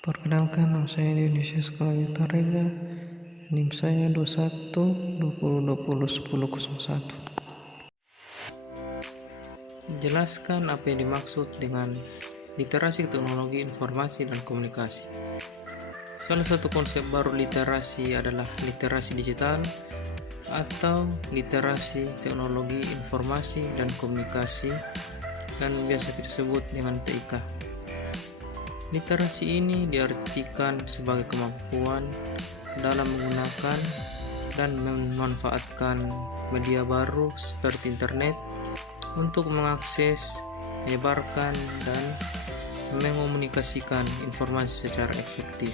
Perkenalkan, nama saya Dionisius Kalayuta Rega. NIM saya 21 20 20 10 01. Jelaskan apa yang dimaksud dengan literasi teknologi informasi dan komunikasi. Salah satu konsep baru literasi adalah literasi digital atau literasi teknologi informasi dan komunikasi, dan biasa kita sebut dengan TIK. Literasi ini diartikan sebagai kemampuan dalam menggunakan dan memanfaatkan media baru seperti internet untuk mengakses, menyebarkan, dan mengomunikasikan informasi secara efektif.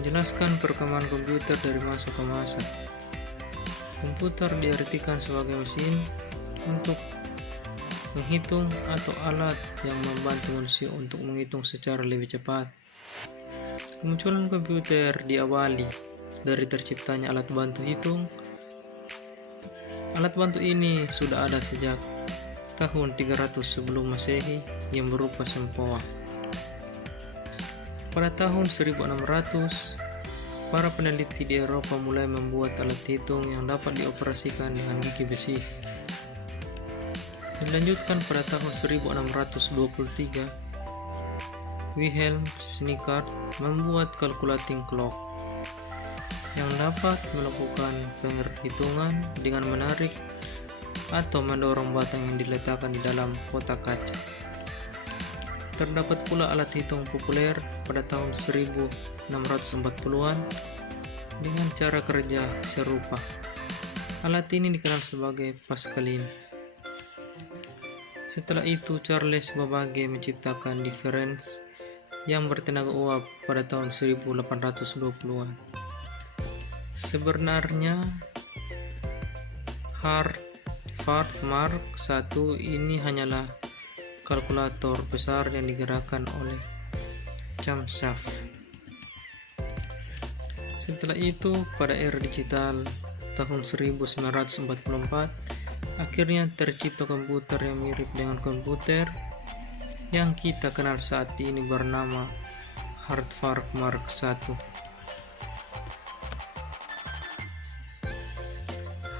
Menjelaskan perkembangan komputer dari masa ke masa. Komputer diartikan sebagai mesin untuk menghitung atau alat yang membantu manusia untuk menghitung secara lebih cepat. Kemunculan komputer diawali dari terciptanya alat bantu hitung. Alat bantu ini sudah ada sejak tahun 300 sebelum Masehi yang berupa sempoa. Pada tahun 1600, para peneliti di Eropa mulai membuat alat hitung yang dapat dioperasikan dengan gigi besi. Dilanjutkan pada tahun 1623, Wilhelm Schweikart membuat calculating clock yang dapat melakukan perhitungan dengan menarik atau mendorong batang yang diletakkan di dalam kotak kaca. Terdapat pula alat hitung populer pada tahun 1640-an dengan cara kerja serupa. Alat ini dikenal sebagai Pascaline. Setelah itu, Charles Babbage menciptakan difference yang bertenaga uap pada tahun 1820-an. Sebenarnya, Harvard Mark I ini hanyalah kalkulator besar yang digerakkan oleh camshaft. Setelah itu, pada era digital tahun 1944, akhirnya tercipta komputer yang mirip dengan komputer yang kita kenal saat ini bernama Harvard Mark I.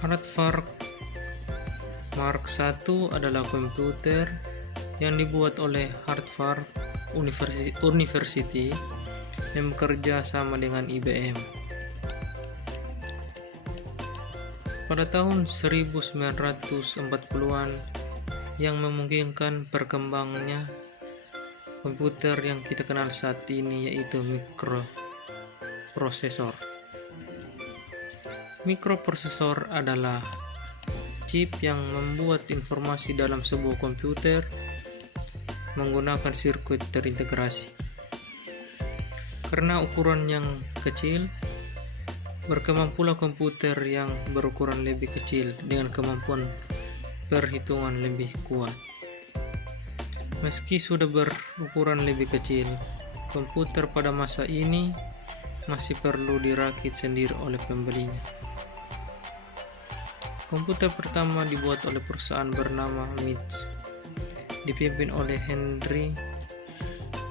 Harvard Mark I adalah komputer yang dibuat oleh Harvard University yang bekerja sama dengan IBM. Pada tahun 1940-an yang memungkinkan perkembangannya komputer yang kita kenal saat ini, yaitu mikroprosesor. Mikroprosesor adalah chip yang membuat informasi dalam sebuah komputer menggunakan sirkuit terintegrasi. Karena ukuran yang kecil, berkembang pula komputer yang berukuran lebih kecil dengan kemampuan perhitungan lebih kuat. Meski sudah berukuran lebih kecil, komputer pada masa ini masih perlu dirakit sendiri oleh pembelinya. Komputer pertama dibuat oleh perusahaan bernama MIT, dipimpin oleh Henry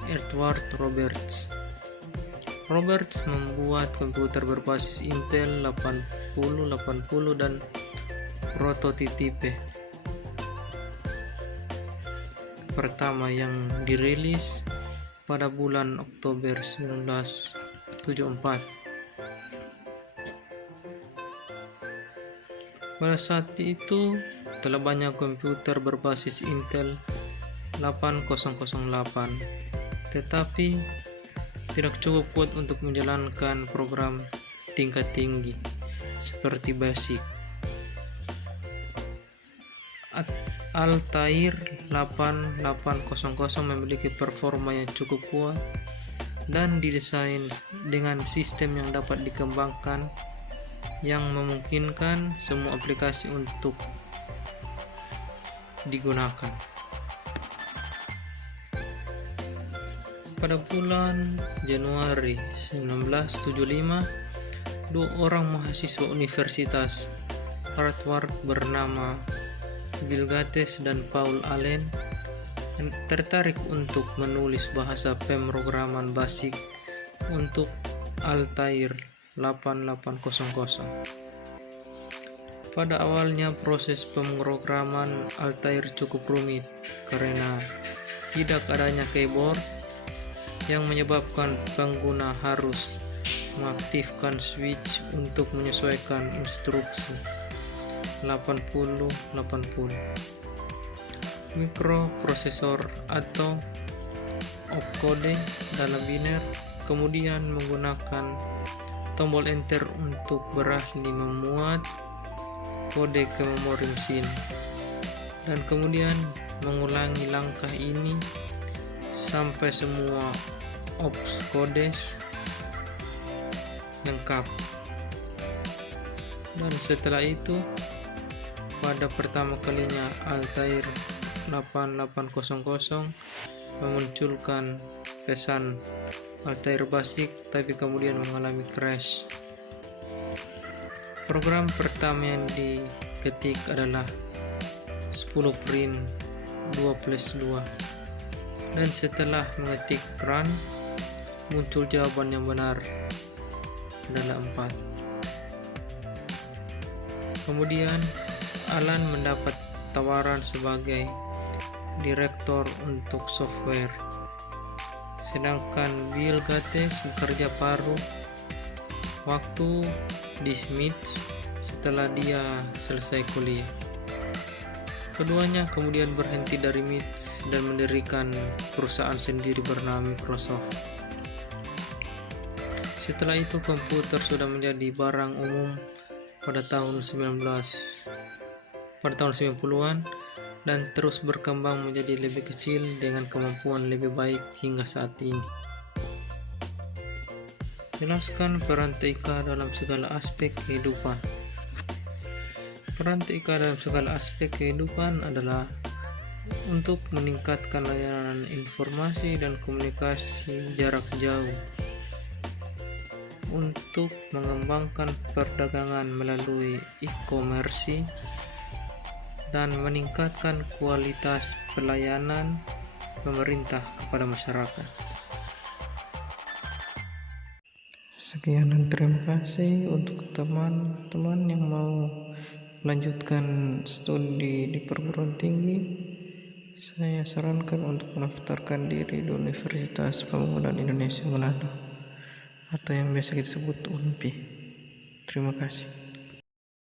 Edward Roberts. Roberts membuat komputer berbasis Intel 8080 dan prototipe pertama yang dirilis pada bulan Oktober 1974. Pada saat itu telah banyak komputer berbasis Intel 8008, tetapi tidak cukup kuat untuk menjalankan program tingkat tinggi seperti BASIC. Altair 8800 memiliki performa yang cukup kuat dan didesain dengan sistem yang dapat dikembangkan yang memungkinkan semua aplikasi untuk digunakan. Pada bulan Januari 1975, dua orang mahasiswa Universitas Harvard bernama Bill Gates dan Paul Allen tertarik untuk menulis bahasa pemrograman basic untuk Altair 8800. Pada awalnya proses pemrograman Altair cukup rumit karena tidak adanya keyboard yang menyebabkan pengguna harus mengaktifkan switch untuk menyesuaikan instruksi 80-80. Mikroprosesor atau opcode dalam biner kemudian menggunakan tombol enter untuk beralih memuat kode ke memori mesin, dan kemudian mengulangi langkah ini sampai semua opcodes lengkap. Dan setelah itu, pada pertama kalinya Altair 8800 memunculkan pesan Altair Basic, tapi kemudian mengalami crash. Program pertama yang diketik adalah 10 print 2+2, dan setelah mengetik run muncul jawaban yang benar adalah 4. Kemudian Alan mendapat tawaran sebagai direktur untuk software, sedangkan Bill Gates bekerja paruh waktu di MIT setelah dia selesai kuliah. Keduanya kemudian berhenti dari MIT dan mendirikan perusahaan sendiri bernama Microsoft. Setelah itu komputer sudah menjadi barang umum pada tahun 90-an dan terus berkembang menjadi lebih kecil dengan kemampuan lebih baik hingga saat ini. Jelaskan peran TIK dalam segala aspek kehidupan. Peran TIK dalam segala aspek kehidupan adalah untuk meningkatkan layanan informasi dan komunikasi jarak jauh, untuk mengembangkan perdagangan melalui e-commerce, dan meningkatkan kualitas pelayanan pemerintah kepada masyarakat. Sekian dan terima kasih untuk teman-teman yang mau melanjutkan studi di perguruan tinggi. Saya sarankan untuk mendaftarkan diri di Universitas Pembangunan Indonesia Manado, atau yang biasa kita sebut UNPI. Terima kasih.